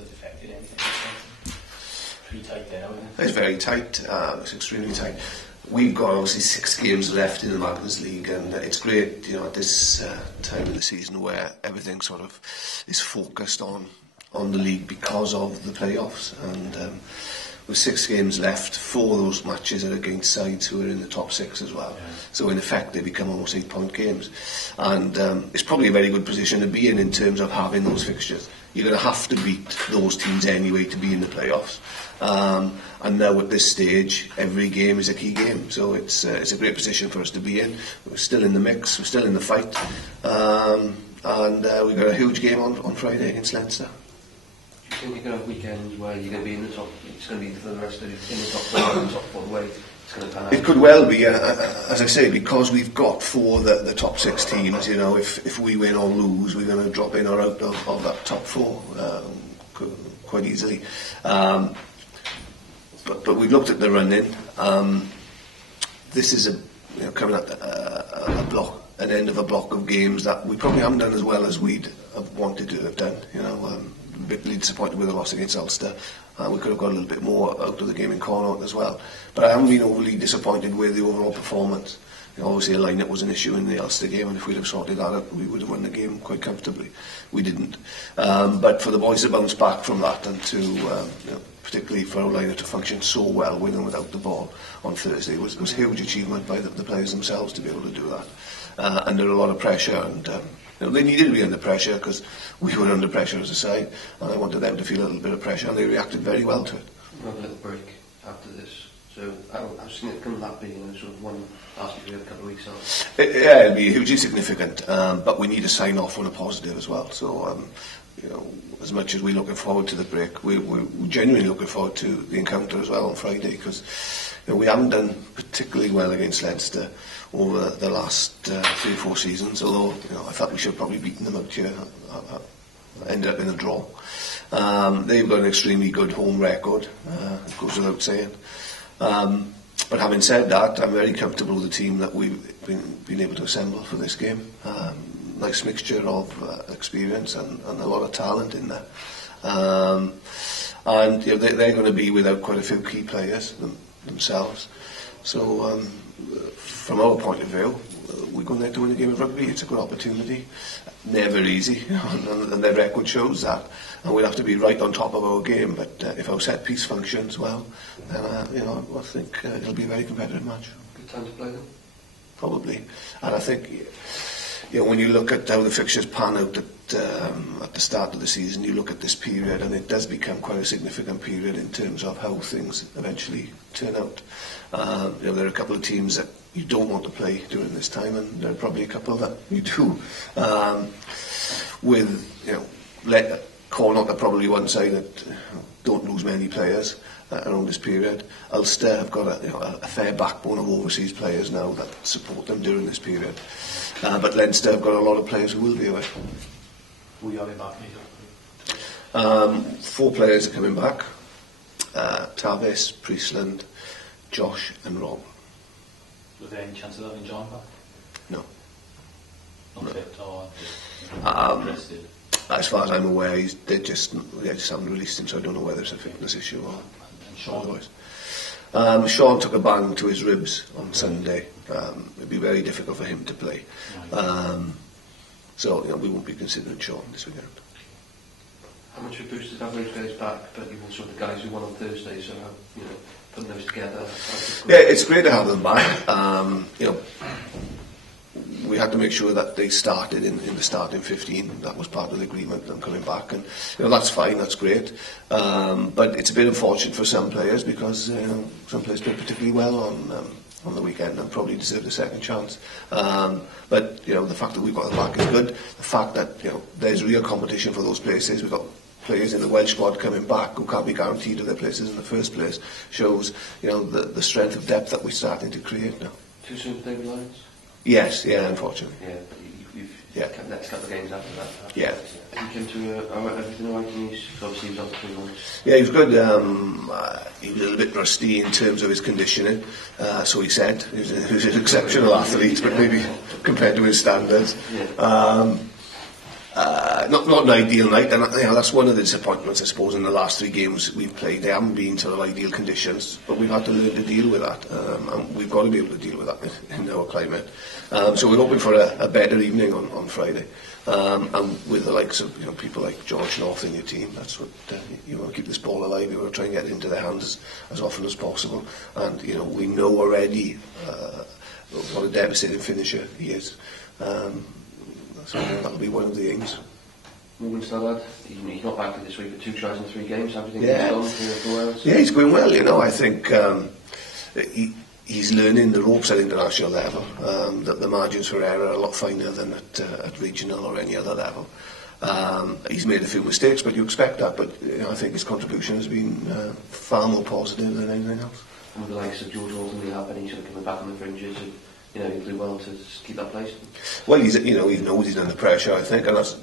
it affected anything? Pretty tight there, isn't it? It's very tight. It's extremely tight. We've got obviously 6 games left in the Magnus League, and it's great, at this time of the season where everything sort of is focused on the league because of the playoffs. And with 6 games left, 4 of those matches are against sides who are in the top 6 as well. Yeah. So in effect, they become almost 8-point games, and it's probably a very good position to be in terms of having those fixtures. You're going to have to beat those teams anyway to be in the playoffs. And now at this stage, every game is a key game, so it's a great position for us to be in. We're still in the mix, we're still in the fight, and we've got a huge game on Friday against Leinster. Do you think you're going to have weekends where you're going to be in the top? It's going to be for the rest of it in the top 4 and the top 4 way. It's going to pan out. It could well be, as I say, because we've got 4 the top 6 teams. If we win or lose, we're going to drop in or out of that top 4 quite easily. But we've looked at the run-in. This is coming at an end of a block of games that we probably haven't done as well as we'd have wanted to have done. A bit disappointed with the loss against Ulster. We could have got a little bit more out of the game in Connacht as well. But I haven't been overly disappointed with the overall performance. Obviously, a line-up was an issue in the Ulster game, and if we'd have sorted that out, we would have won the game quite comfortably. We didn't. But for the boys to bounce back from that and to, particularly for our line-up to function so well, winning without the ball on Thursday, was a huge achievement by the players themselves to be able to do that. Under a lot of pressure, and they needed to be under pressure because we were under pressure as a side, and I wanted them to feel a little bit of pressure, and they reacted very well to it. We'll have a little break after this. So I've seen it come that being sort of one last week, we had a couple of weeks off. It'll be hugely significant, but we need to sign off on a positive as well. So, as much as we're looking forward to the break, we're genuinely looking forward to the encounter as well on Friday, because we haven't done particularly well against Leinster over the last 3 or 4 seasons, although I thought we should have probably beaten them out here. Ended up in a draw. They've got an extremely good home record, it goes without saying. But having said that, I'm very comfortable with the team that we've been able to assemble for this game. Nice mixture of experience and a lot of talent in there. And they're going to be without quite a few key players themselves. So from our point of view, we're going there to win a game of rugby. It's a good opportunity. Never easy, and their record shows that. And we'll have to be right on top of our game. But if our set piece functions well, then I think it'll be a very competitive match. Good time to play them. Probably, and I think when you look at how the fixtures pan out at the start of the season, you look at this period, and it does become quite a significant period in terms of how things eventually turn out. There are a couple of teams that you don't want to play during this time, and there are probably a couple that you do. Connacht are probably one side that don't lose many players around this period. Ulster have got a fair backbone of overseas players now that support them during this period. But Leinster have got a lot of players who will be away. Who are they back, Nigel? 4 players are coming back. Tavis, Priestland, Josh and Rob. Was there any chance of having John back? No. Not fit or interested? As far as I'm aware, they just haven't released him, so I don't know whether it's a fitness issue or otherwise. Sean took a bang to his ribs on Sunday. It'd be very difficult for him to play. So we won't be considering Sean this weekend. How much of a boost is that those guys back, but you've also the guys who won on Thursday, so putting those together? Yeah, it's great to have them back. We had to make sure that they started in the starting 15. That was part of the agreement, them coming back, and that's fine, that's great. But it's a bit unfortunate for some players because some players played particularly well on the weekend and probably deserved a second chance. But the fact that we've got them back is good. The fact that there's real competition for those places. We've got players in the Welsh squad coming back who can't be guaranteed of their places in the first place. Shows the strength of depth that we're starting to create now. Too soon for David Lyons? Yes, unfortunately. Yeah, but you've kept the next couple of games after that. Yeah. He came to everything alright, and obviously he was on 3 months. Yeah, he was good. He was a little bit rusty in terms of his conditioning, so he said. He was an exceptional athlete, but maybe compared to his standards. Yeah. not an ideal night, and that's one of the disappointments, I suppose, in the last 3 games we've played. They haven't been sort of ideal conditions, but we've had to learn to deal with that, and we've got to be able to deal with that in our climate. So we're hoping for a better evening on Friday, and with the likes of people like George North in your team. That's what you want to keep this ball alive. You want to try and get it into their hands as often as possible, and we know already what a devastating finisher he is. So that'll be one of the aims. Morgan Stallard, he's not back this week, but 2 tries in 3 games. How do you think he's gone? Yeah, he's going well. I think he's learning the ropes at international level. That the margins for error are a lot finer than at regional or any other level. He's made a few mistakes, but you expect that. But I think his contribution has been far more positive than anything else. And with the likes of George Walton, will help any sort of coming back on the fringes. He'll do well to keep that place. Well, he knows he's under pressure, I think, and as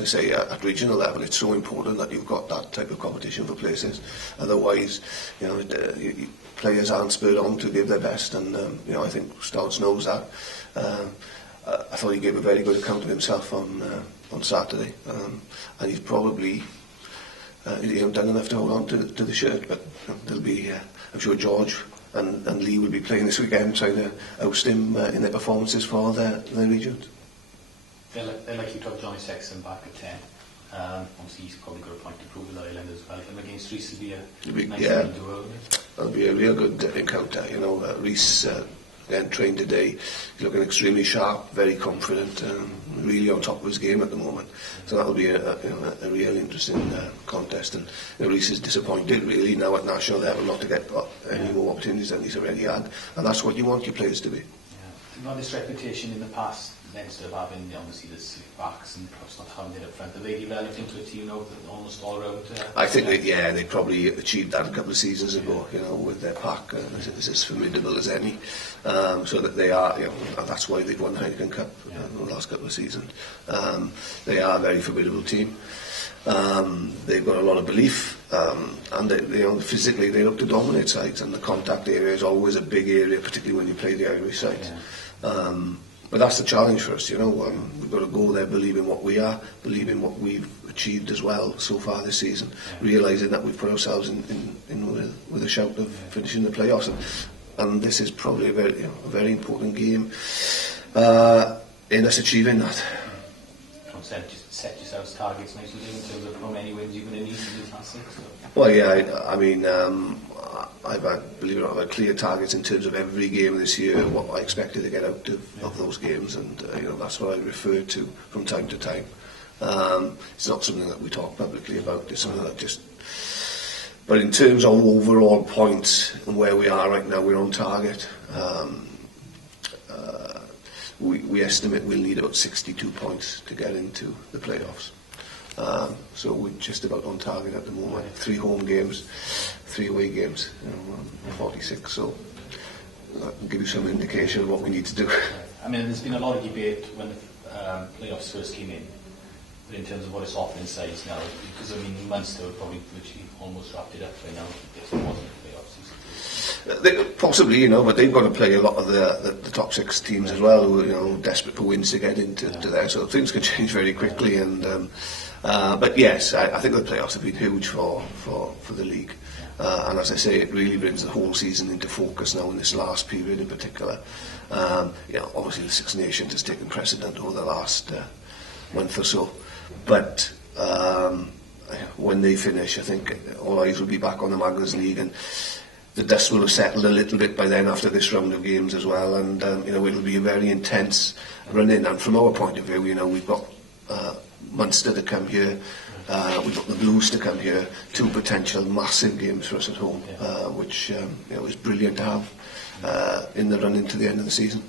I say, at regional level, it's so important that you've got that type of competition for places. Otherwise, players aren't spurred on to give their best, and I think Stouts knows that. I thought he gave a very good account of himself on Saturday, and he's probably done enough to hold on to the shirt. But there'll be, I'm sure George and Lee will be playing this weekend, trying to oust him in their performances for their regions. They're likely to have Johnny Sexton back at 10. Obviously he's probably got a point to prove with Ireland as well. Him against Reece will be a nice duo. That'll be a real good encounter. Reece again trained today. He's looking extremely sharp, very confident, really on top of his game at the moment. So that'll be a real interesting contest. And Reece is disappointed really now at national level not to get any more opportunities than he's already had. And that's what you want your players to be. You've had this reputation in the past, instead of having obviously the backs and perhaps not having it up front. Have they developed into a team now that almost all around? I think they probably achieved that a couple of seasons ago. With their pack, it's as formidable as any. So that they are, that's why they've won the Heineken Cup in the last couple of seasons. They are a very formidable team. They've got a lot of belief, and they physically they look to dominate sides, and the contact area is always a big area, particularly when you play the Irish side. But that's the challenge for us, we've got to go there believing what we are, believing what we've achieved as well so far this season, realising that we've put ourselves in with a shout of finishing the playoffs, and this is probably a very important game in us achieving that. Set yourselves targets nicely in terms of how many wins you're going to need to do classic. Well, I've had, believe it or not, I've had clear targets in terms of every game this year, what I expected to get out of those games, and that's what I refer to from time to time. It's not something that we talk publicly about. It's something that just. But in terms of overall points and where we are right now, we're on target. We estimate we'll need about 62 points to get into the playoffs. So we're just about on target at the moment. 3 home games, 3 away games, 46. So that can give you some indication of what we need to do. There's been a lot of debate when the playoffs first came in, but in terms of what it's offering sides now, because Munster would probably literally almost wrapped it up by now if there wasn't playoffs. Possibly, but they've got to play a lot of the top 6 teams as well, who are desperate for wins to get into there. So things can change very quickly. And but yes, I think the playoffs have been huge for the league. And as I say, it really brings the whole season into focus now in this last period in particular. Obviously the Six Nations has taken precedent over the last month or so, but when they finish, I think all eyes will be back on the Magners League, and the dust will have settled a little bit by then after this round of games as well, and it'll be a very intense run-in. And from our point of view, we've got Munster to come here, we've got the Blues to come here, 2 potential massive games for us at home, which is brilliant to have in the run into the end of the season.